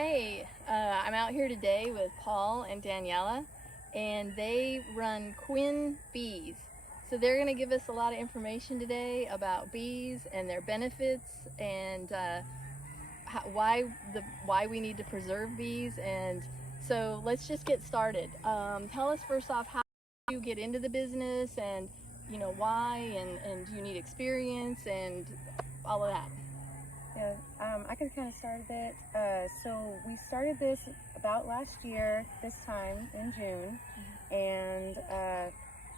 Hey, I'm out here today with Paul and Daniela, and they run Quinn Bees. So they're going to give us a lot of information today about bees and their benefits, and why we need to preserve bees. And so let's just get started. Tell us first off how you get into the business, and why, and do you need experience and all of that. Yeah, I can kind of start a bit. So we started this about last year, this time in June, and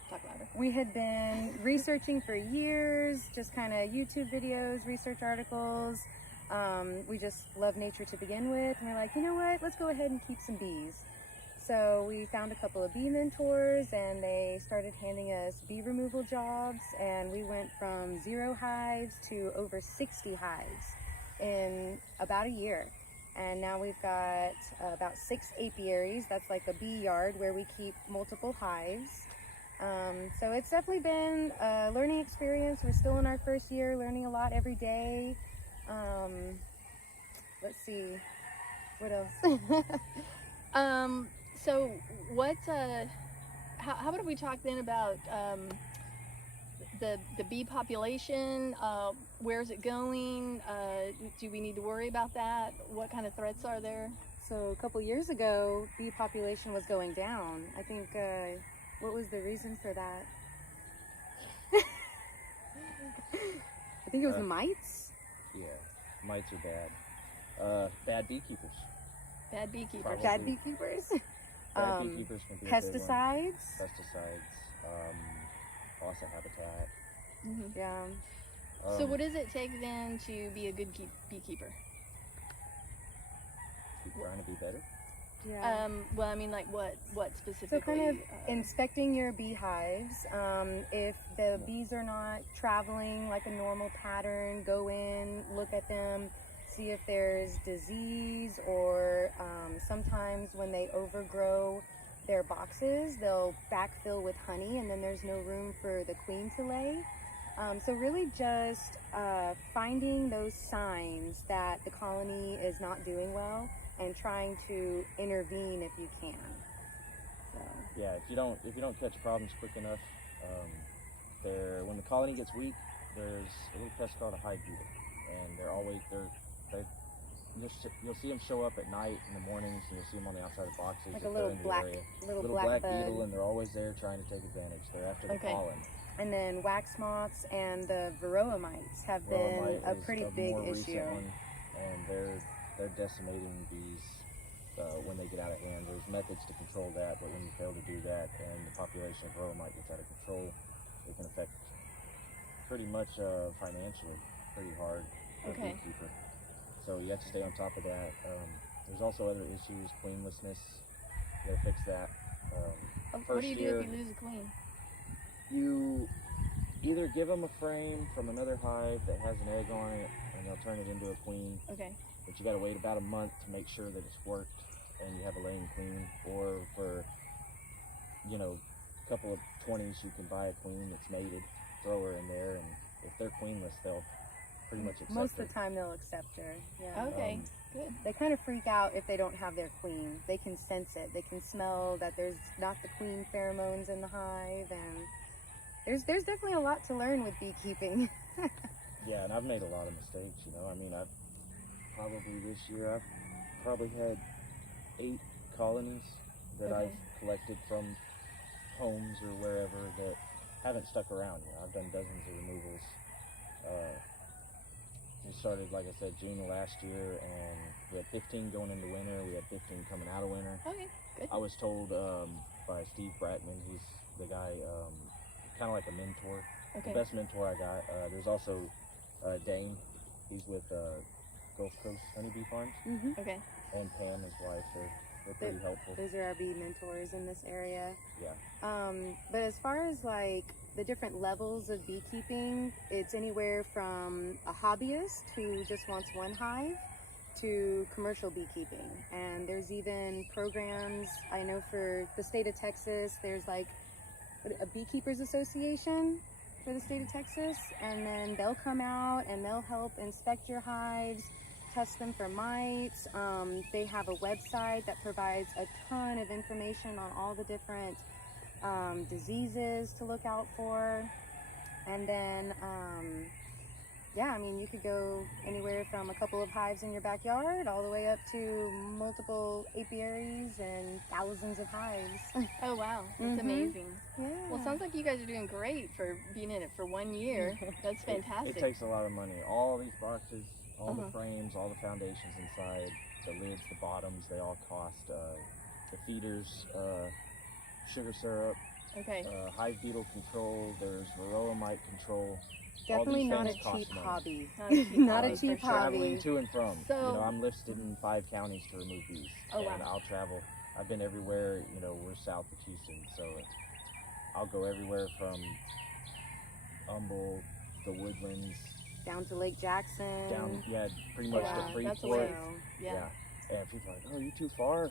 Talk louder. we had been researching for years, just kind of YouTube videos, research articles. We just love nature to begin with, and we're like, you know what, let's go ahead and keep some bees. So we found a couple of bee mentors, and they started handing us bee removal jobs, and we went from 0 hives to over 60 hives in about a year. And now we've got about 6 apiaries. That's like a bee yard where we keep multiple hives. So it's definitely been a learning experience. We're still in our first year, learning a lot every day. Let's see, what else? So what, how about we talk then about the bee population? Where's it going? Do we need to worry about that? What kind of threats are there? So a couple years ago, bee population was going down. I think, what was the reason for that? I think it was the mites. Yeah, mites are bad. Bad beekeepers. Bad beekeepers. Probably. Bad beekeepers. Bad beekeepers can be Pesticides. Pesticides, loss of habitat. Mm-hmm. Yeah. So what does it take then to be a good beekeeper? Keep trying to be better. Yeah. Well, I mean, like what specifically? So kind of inspecting your beehives. If the bees are not traveling like a normal pattern, go in, look at them, see if there's disease, or sometimes when they overgrow their boxes, they'll backfill with honey, and then there's no room for the queen to lay. So really just finding those signs that the colony is not doing well and trying to intervene if you can. So. Yeah, if you don't catch problems quick enough, when the colony gets weak, there's a little pest called a hive beetle, and you'll see them show up at night in the mornings, and you'll see them on the outside of boxes. Like a little black beetle, and they're always there trying to take advantage. They're after the pollen. And then wax moths and the varroa mites have been a pretty big issue. And they're decimating bees when they get out of hand. There's methods to control that, but when you fail to do that and the population of varroa mite gets out of control, it can affect pretty much financially pretty hard for a beekeeper. So you have to stay on top of that. There's also other issues, queenlessness. You gotta fix that. What do you do if you lose a queen? You either give them a frame from another hive that has an egg on it, and they'll turn it into a queen. Okay. But you got to wait about a month to make sure that it's worked and you have a laying queen. Or for a couple of 20s, you can buy a queen that's mated, throw her in there, and if they're queenless, they'll pretty much accept her. Most of the time, they'll accept her. Yeah. Okay. Good. They kind of freak out if they don't have their queen. They can sense it. They can smell that there's not the queen pheromones in the hive, and there's definitely a lot to learn with beekeeping. Yeah, and I've made a lot of mistakes, I mean, this year I've probably had 8 colonies that I've collected from homes or wherever that haven't stuck around. I've done dozens of removals. We started, like I said, June of last year, and we had 15 going into winter. We had 15 coming out of winter. Okay, good. I was told by Steve Bratman, he's the guy, kind of like a mentor. Okay. The best mentor I got. There's also Dane. He's with Gulf Coast Honeybee Farms. Mm-hmm. Okay. And Pam, his wife. They're pretty helpful. Those are our bee mentors in this area. Yeah. But as far as like the different levels of beekeeping, it's anywhere from a hobbyist who just wants one hive to commercial beekeeping. And there's even programs, I know for the state of Texas, there's like a beekeepers association for the state of Texas, and then they'll come out and they'll help inspect your hives, test them for mites. They have a website that provides a ton of information on all the different diseases to look out for. And then, yeah, I mean, you could go anywhere from a couple of hives in your backyard all the way up to multiple apiaries and thousands of hives. Oh, wow. That's amazing. Yeah. Well, it sounds like you guys are doing great for being in it for 1 year. That's fantastic. It takes a lot of money. All these boxes, all the frames, all the foundations inside, the lids, the bottoms, they all cost. The feeders, sugar syrup, Okay. hive beetle control, there's varroa mite control. Definitely not a things cost cheap money. hobby. Not a cheap Not hobby, a cheap for sure. hobby. Traveling to and from. So- You know, I'm listed in 5 counties to remove bees. Oh, and wow. I'll travel. I've been everywhere. You know, we're south of Houston, so I'll go everywhere from Humboldt, the Woodlands, Down to Lake Jackson. down, pretty much Wow, to that's a Freeport. ways. Yeah. And people are like, oh, you too far?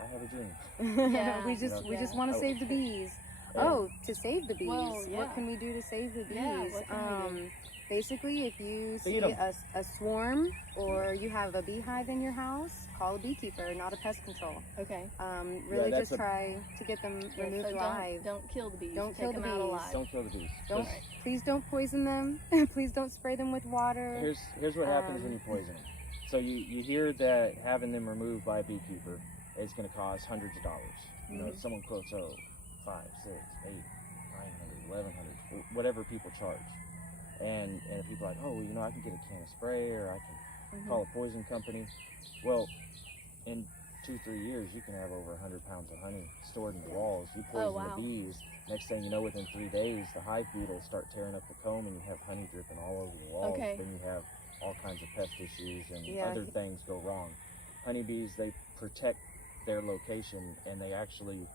I have a dream. Yeah. we just Yeah. want to save the bees. And Oh, to save the bees. Well, yeah. What can we do to save the bees? Yeah, what can we do? Basically, if you see Feed 'em. a swarm or you have a beehive in your house, call a beekeeper, not a pest control. Okay. Really that's just try to get them removed so alive. don't kill the bees. Don't Take kill the them out bees. alive. don't kill the bees. Don't, 'Cause please don't poison them. Please don't spray them with water. Here's what happens when you poison them. So you hear that having them removed by a beekeeper is going to cost hundreds of dollars. You know, someone quotes, oh, 5, 6, 8, 900, 1100, whatever people charge. And people are like, oh, well, you know, I can get a can of spray or I can call a poison company. Well, in 2-3 years, you can have over 100 pounds of honey stored in the walls. You poison wow. the bees. Next thing you know, within 3 days, the hive beetles start tearing up the comb and you have honey dripping all over the walls. Okay. Then you have all kinds of pest issues and Yeah. other things go wrong. Honeybees, they protect their location and they actually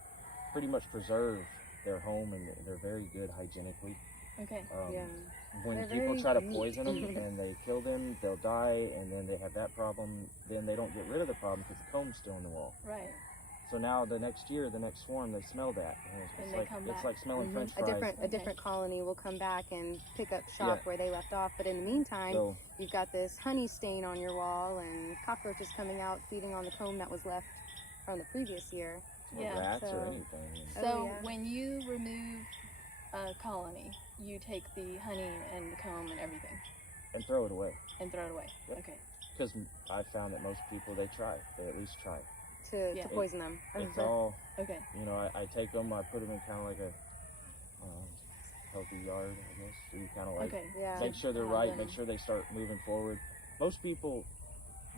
pretty much preserve their home and they're very good hygienically. Okay. Yeah. When They're people very try to unique. poison them and they kill them, they'll die, and then they have that problem. Then they don't get rid of the problem because the comb's still in the wall. Right. So now the next year, the next swarm, they smell that, and And it's they like come it's back. like smelling French A fries. different colony will come back and pick up shop Yeah. where they left off. But in the meantime, So you've got this honey stain on your wall and cockroaches coming out feeding on the comb that was left from the previous year. or Yeah, rats or so- anything. Oh, So yeah. when you remove a colony, you take the honey and the comb and everything And throw it away. and throw it away. Yep. Okay. Because I found that most people, they try. They at least try. To Yeah. poison them. It's all, Okay. you know, I take them, I put them in kind of like a healthy yard, I guess. You kind of like Okay. Yeah. make sure they're Have right, them- make sure they start moving forward. Most people,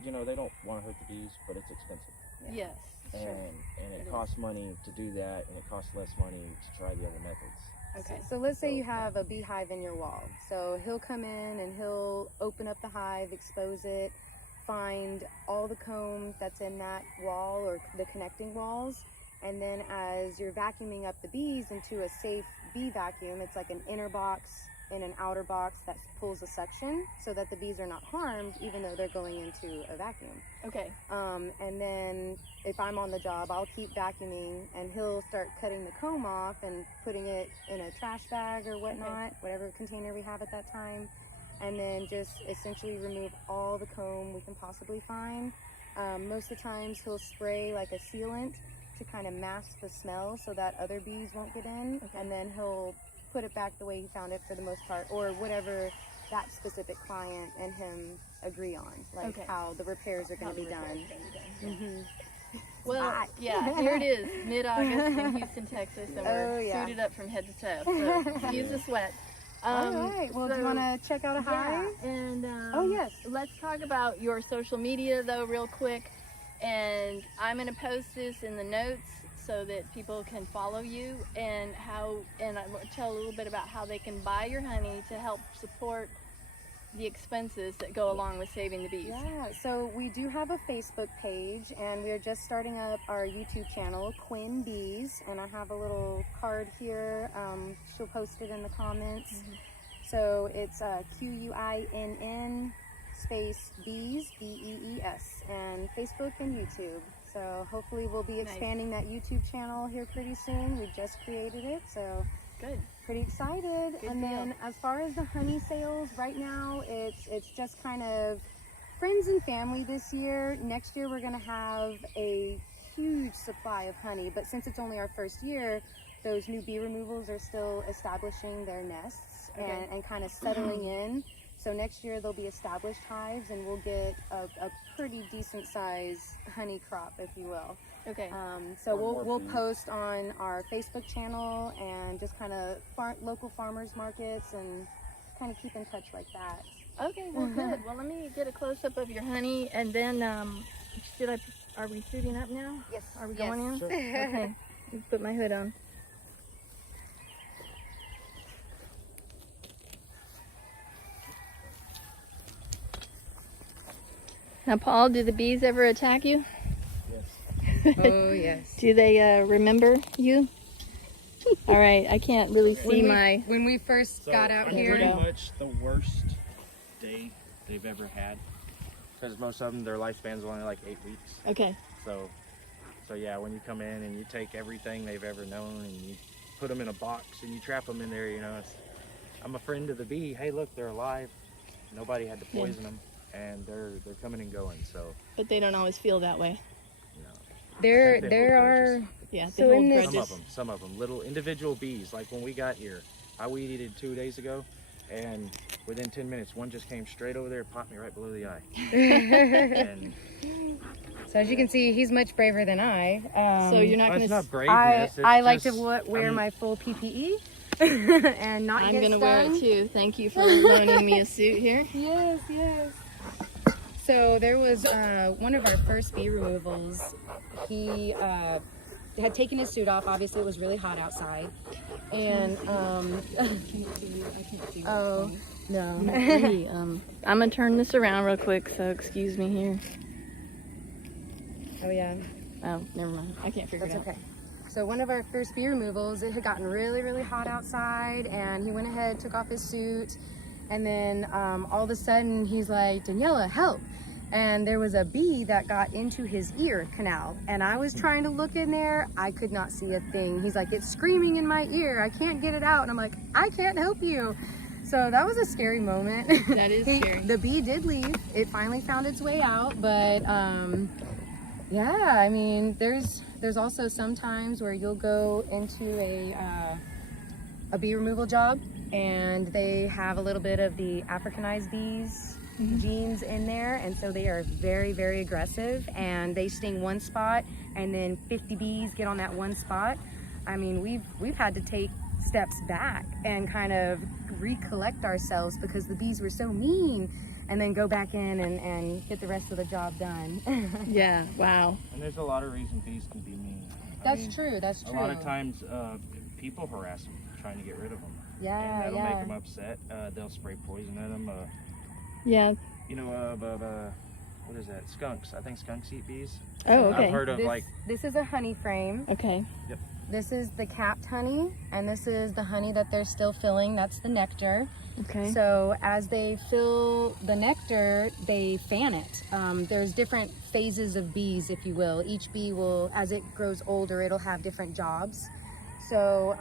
you know, they don't want to hurt the bees, but it's expensive. Yes. Sure. And It it is. costs money to do that, and it costs less money to try the other methods. Okay. So let's say So- you have a beehive in your wall. So he'll come in and he'll open up the hive, expose it, find all the comb that's in that wall or the connecting walls. And then as you're vacuuming up the bees into a safe bee vacuum, it's like an inner box and an outer box that pulls a suction so that the bees are not harmed even though they're going into a vacuum. Okay. And then if I'm on the job, I'll keep vacuuming and he'll start cutting the comb off and putting it in a trash bag or whatnot, whatever container we have at that time. And then just essentially remove all the comb we can possibly find. Most of the times he'll spray like a sealant to kind of mask the smell so that other bees won't get in. Okay. And then he'll put it back the way he found it for the most part, or whatever that specific client and him agree on, like Okay. how the repairs are going How to be the done. repairs are gonna be done. Mhm. Well, hot. yeah, here it is, mid-August in Houston, Texas, and we're Oh, yeah. suited up from head to toe. So excuse the sweat. All right. Well, do you so- want to check out a hive? Yeah, and Oh, yes. let's talk about your social media though, real quick. And I'm going to post this in the notes so that people can follow you and I'm going to tell a little bit about how they can buy your honey to help support the expenses that go along with saving the bees. Yeah. So we do have a Facebook page, and we are just starting up our YouTube channel, Quinn Bees, and I have a little card here. She'll post it in the comments. So it's QUINN space bees, BEES, and Facebook and YouTube. So hopefully we'll be Nice. expanding that YouTube channel here pretty soon. We just created it, so Good. pretty excited. Good and deal. then as far as the honey sales, right now it's just kind of friends and family this year. Next year we're going to have a huge supply of honey, but since it's only our first year, those new bee removals are still establishing their nests and kind of settling in. So next year there'll be established hives, and we'll get a pretty decent size honey crop, if you will. Okay. So we'll post on our Facebook channel and just kind of local farmers markets and kind of keep in touch like that. Okay, well, good. Well, let me get a close-up of your honey, and then are we shooting up now? Yes. Are we going in? Sure. Okay. Let me put my hood on. Now, Paul, do the bees ever attack you? Yes. Oh, yes. Do they remember you? All right, I can't really see when we first got out I'm here. pretty much the worst day they've ever had, because most of them, their lifespan's only like 8 weeks. Okay. So yeah, when you come in and you take everything they've ever known and you put them in a box and you trap them in there, you know, I'm a friend of the bee. Hey, look, they're alive. Nobody had to poison them, and they're coming and going. So. But they don't always feel that way. You know, There are. Yeah, So they hold in this- grudges. some of them, little individual bees. Like when we got here, I weeded 2 days ago, and within 10 minutes, one just came straight over there and popped me right below the eye. And So as you can see, he's much braver than I. So you're not it's going not to. braveness. I it's like to just- wear I'm- my full PPE and not I'm get going to wear it stung. too. Thank you for loaning me a suit here. Yes, yes. So there was one of our first bee removals. He had taken his suit off. Obviously, it was really hot outside, and oh no. Maybe, I'm going to turn this around real quick, so excuse me here. Oh yeah, Oh, never mind. I can't figure that's it out. okay. So one of our first bee removals, it had gotten really, really hot outside, and he went ahead, took off his suit, and then all of a sudden he's like, Daniela, help. And there was a bee that got into his ear canal, and I was trying to look in there. I could not see a thing. He's like, it's screaming in my ear. I can't get it out. And I'm like, I can't help you. So that was a scary moment. That is scary. The bee did leave. It finally found its way out, but yeah, I mean, there's also some times where you'll go into a bee removal job, and they have a little bit of the Africanized bees genes in there, and so they are very, very aggressive, and they sting one spot and then 50 bees get on that one spot. I mean, we've had to take steps back and kind of recollect ourselves because the bees were so mean, and then go back in and get the rest of the job done. Yeah, wow. And there's a lot of reasons bees can be mean. That's true. That's true. A lot of times people harass them, trying to get rid of them. Yeah, and that'll yeah. make them upset. They'll spray poison at them. Yeah. You know, what is that? Skunks. I think skunks eat bees. Oh, okay. I've heard of This is a honey frame. Okay. This is the capped honey, and this is the honey that they're still filling. That's the nectar. Okay. So as they fill the nectar, they fan it. There's different phases of bees, if you will. Each bee will, as it grows older, it'll have different jobs. So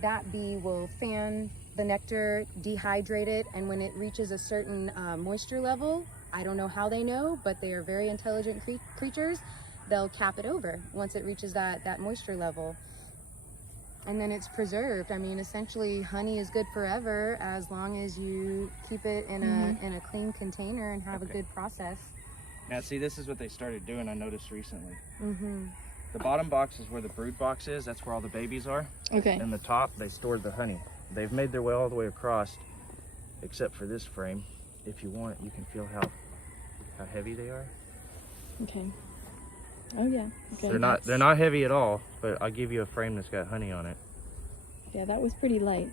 that bee will fan the nectar, dehydrate it, and when it reaches a certain moisture level, I don't know how they know, but they are very intelligent creatures, they'll cap it over once it reaches that moisture level. And then it's preserved. I mean, essentially, honey is good forever as long as you keep it in a clean container and have a good process. Now, see, this is what they started doing, I noticed recently. Mm-hmm. The bottom box is where the brood box is. That's where all the babies are. Okay. And the top, they stored the honey. They've made their way all the way across, except for this frame. If you want, you can feel how heavy they are. Okay. Oh yeah. Okay. They're not heavy at all, but I'll give you a frame that's got honey on it. Yeah, that was pretty light.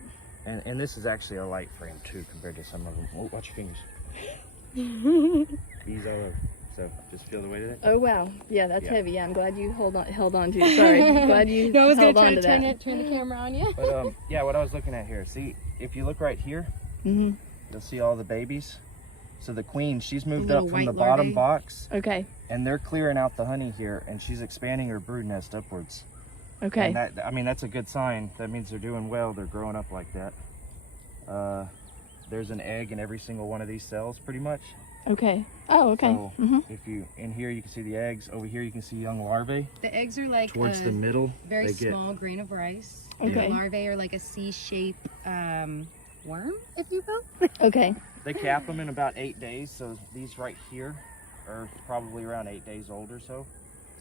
And this is actually a light frame too compared to some of them. Oh, watch your fingers. Bees all over. So just feel the weight of it. Oh wow. Yeah, that's Yeah. heavy. Yeah, I'm glad you held on to it. Sorry. Glad you No, I was held gonna on to try that. to turn the camera on you. But yeah, what I was looking at here. See, if you look right here, Mhm. you'll see all the babies. So the queen, she's moved little up from the white bottom larvae. box, Okay. and they're clearing out the honey here, and she's expanding her brood nest upwards. Okay. And that, I mean, that's a good sign. That means they're doing well. They're growing up like that. There's an egg in every single one of these cells, pretty much. Okay. Oh, okay. So if you, in here you can see the eggs. Over here you can see young larvae. The eggs are like Towards the middle, very they get, small grain of rice. Okay. The larvae are like a C-shaped worm, if you will. Okay. they cap them in about 8 days. So these right here are probably around 8 days old or so.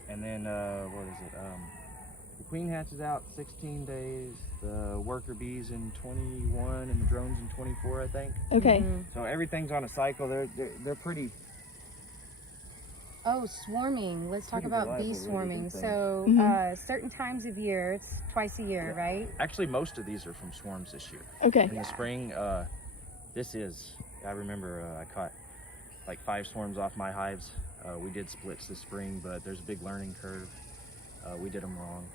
And then, what is it? The queen hatches out 16 days, the worker bees in 21, and the drones in 24, I think. Okay. So everything's on a cycle. They're pretty. Oh, swarming. Let's talk Pretty about reliable, bee really swarming. good thing. So, certain times of year, it's twice a year, right? Actually, most of these are from swarms this year. Okay. In the spring, I remember I caught like 5 swarms off my hives. We did splits this spring, but there's a big learning curve. We did them wrong.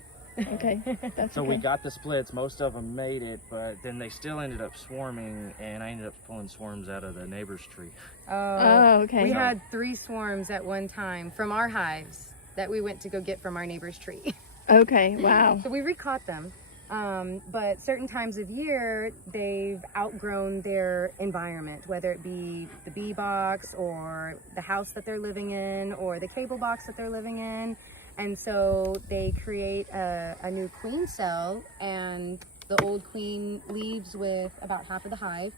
Okay. That's So okay. we got the splits, most of them made it, but then they still ended up swarming, and I ended up pulling swarms out of the neighbor's tree. Oh, okay. We had 3 swarms at one time from our hives that we went to go get from our neighbor's tree. Okay. Wow. So we recaught them. But certain times of year, they've outgrown their environment, whether it be the bee box or the house that they're living in or the cable box that they're living in. And so they create a new queen cell, and the old queen leaves with about half of the hive.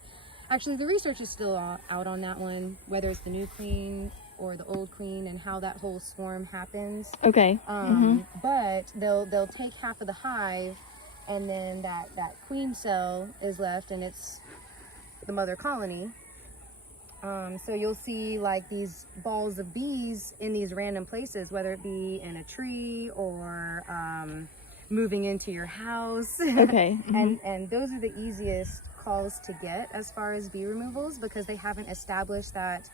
Actually, the research is still out on that one, whether it's the new queen or the old queen and how that whole swarm happens. Okay. But they'll take half of the hive, and then that queen cell is left, and it's the mother colony. So you'll see like these balls of bees in these random places, whether it be in a tree or moving into your house. Okay. And those are the easiest calls to get as far as bee removals, because they haven't established that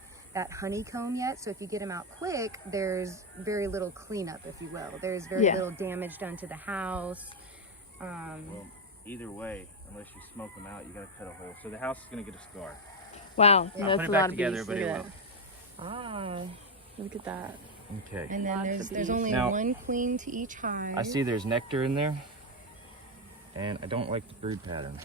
honeycomb yet. So if you get them out quick, there's very little cleanup, if you will. There's very little damage done to the house. Well, either way, unless you smoke them out, you got to cut a hole. So the house is going to get a scar. Wow. I'll That's put a it lot back of together, bees. but Look it at will. that. Look at that. Okay. And then Lots of there's bees. only Now- one queen to each hive. I see there's nectar in there, and I don't like the brood pattern.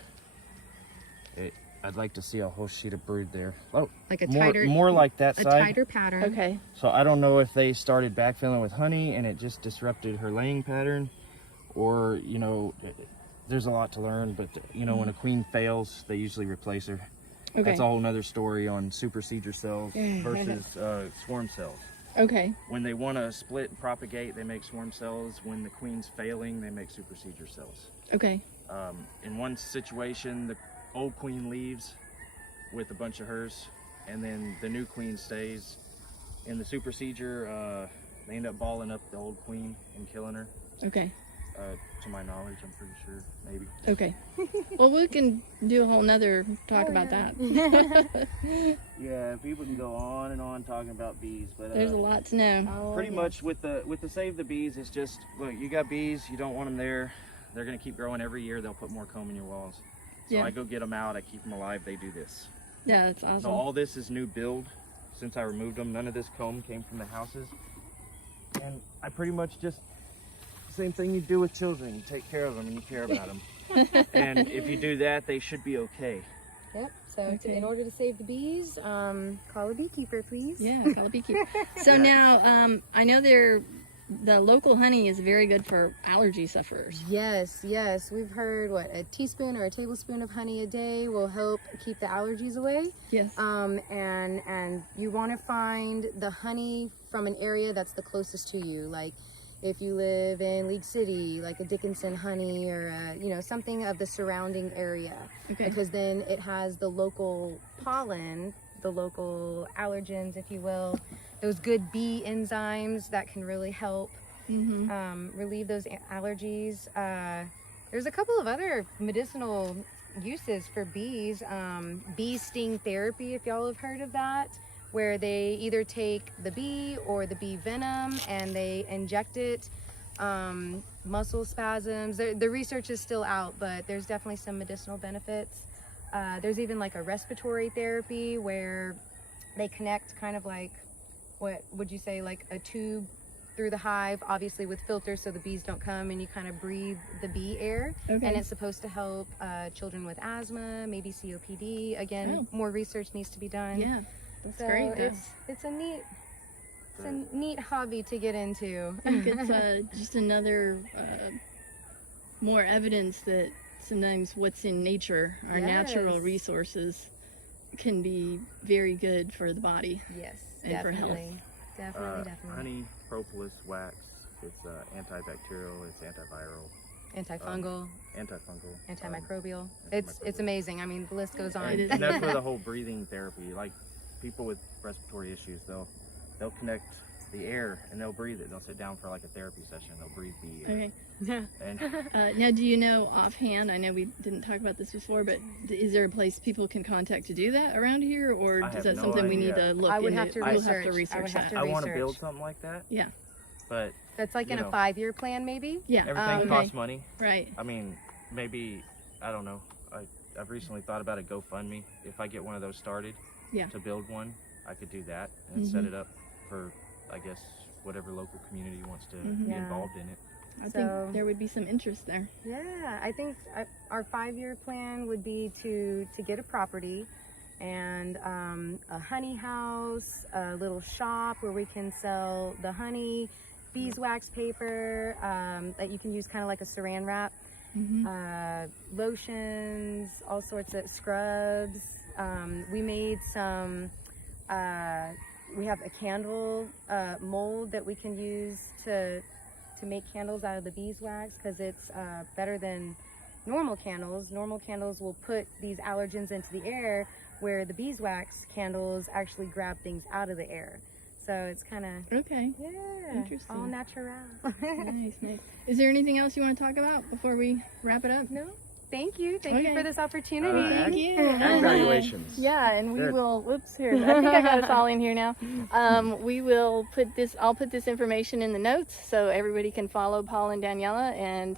I'd like to see a whole sheet of brood there. Oh, like a more, tighter, more like that a side. tighter pattern. Okay. So I don't know if they started backfilling with honey and it just disrupted her laying pattern, or, you know, there's a lot to learn, but, you know, when a queen fails, they usually replace her. Okay. That's a whole nother story on supersedure cells versus swarm cells. Okay. When they want to split and propagate, they make swarm cells. When the queen's failing, they make supersedure cells. Okay. In one situation, the old queen leaves with a bunch of hers, and then the new queen stays. In the supersedure, they end up balling up the old queen and killing her. Okay. To my knowledge, I'm pretty sure, maybe. Okay. Well, we can do a whole nother talk about that. Yeah, people can go on and on talking about bees, but There's a lot to know. Oh, pretty much with the Save the Bees, it's just, look, you got bees, you don't want them there. They're gonna keep growing every year. They'll put more comb in your walls. So Yeah. I go get them out, I keep them alive, they do this. Yeah, that's awesome. So all this is new build. Since I removed them, none of this comb came from the houses. And I pretty much just, same thing you do with children. You take care of them and you care about them. And if you do that, they should be okay. Yep. So Okay. in order to save the bees, call a beekeeper, please. Yeah, call a beekeeper. So Yeah. now, I know the local honey is very good for allergy sufferers. Yes, yes. We've heard a teaspoon or a tablespoon of honey a day will help keep the allergies away. Yes. And you want to find the honey from an area that's the closest to you. Like if you live in League City, like a Dickinson honey or something of the surrounding area, Okay. because then it has the local pollen, the local allergens, if you will, those good bee enzymes that can really help relieve those allergies. There's a couple of other medicinal uses for bees. Bee sting therapy, if y'all have heard of that, where they either take the bee or the bee venom and they inject it. Muscle spasms. The research is still out, but there's definitely some medicinal benefits. There's even like a respiratory therapy where they connect kind of like, what would you say, like a tube through the hive, obviously with filters so the bees don't come, and you kind of breathe the bee air. Okay. And it's supposed to help children with asthma, maybe COPD. Again, more research needs to be done. Yeah. That's So great. Though. it's a neat hobby to get into. I think it's just another more evidence that sometimes what's in nature, our natural Yes. resources, can be very good for the body. Yes, And for health. definitely. Honey, propolis, wax. It's antibacterial. It's antiviral, Antifungal, antifungal, antimicrobial. It's amazing. I mean, the list goes on. It is. and that's where the whole breathing therapy. Like people with respiratory issues, they'll connect the air and they'll breathe it. They'll sit down for like a therapy session. They'll breathe the air. Okay. And Now, do you know offhand? I know we didn't talk about this before, but is there a place people can contact to do that around here, or I is have that no something we need idea. to look I would into? have to We'll research. have to I research would have that. to I want to research. build something like that. Yeah. But That's like you in a know. 5-year plan, maybe. Yeah. everything Okay. costs money. Right. I mean, maybe, I don't know. I've recently thought about a GoFundMe. If I get one of those started Yeah. to build one, I could do that and set it up for, I guess, whatever local community wants to be Yeah. involved in it. I So- think there would be some interest there. Yeah, I think our 5-year plan would be to get a property and a honey house, a little shop where we can sell the honey, beeswax paper that you can use kind of like a saran wrap, lotions, all sorts of scrubs. We made some, we have a candle mold that we can use to make candles out of the beeswax because it's better than normal candles. Normal candles will put these allergens into the air, where the beeswax candles actually grab things out of the air. So it's kind of, Okay. yeah, Interesting. all natural. Nice, nice. Is there anything else you want to talk about before we wrap it up? No, thank you. Thank you Okay. for this opportunity. Thank you. Ag valuations. Yeah, and we Good. will. Whoops, here. I think I got us all in here now. We will put this. I'll put this information in the notes so everybody can follow Paul and Daniela, and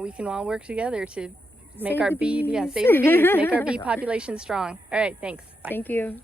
we can all work together to make Save our the bee. Yeah, bees. save the bees. Make our bee population strong. All right. Thanks. Bye. Thank you.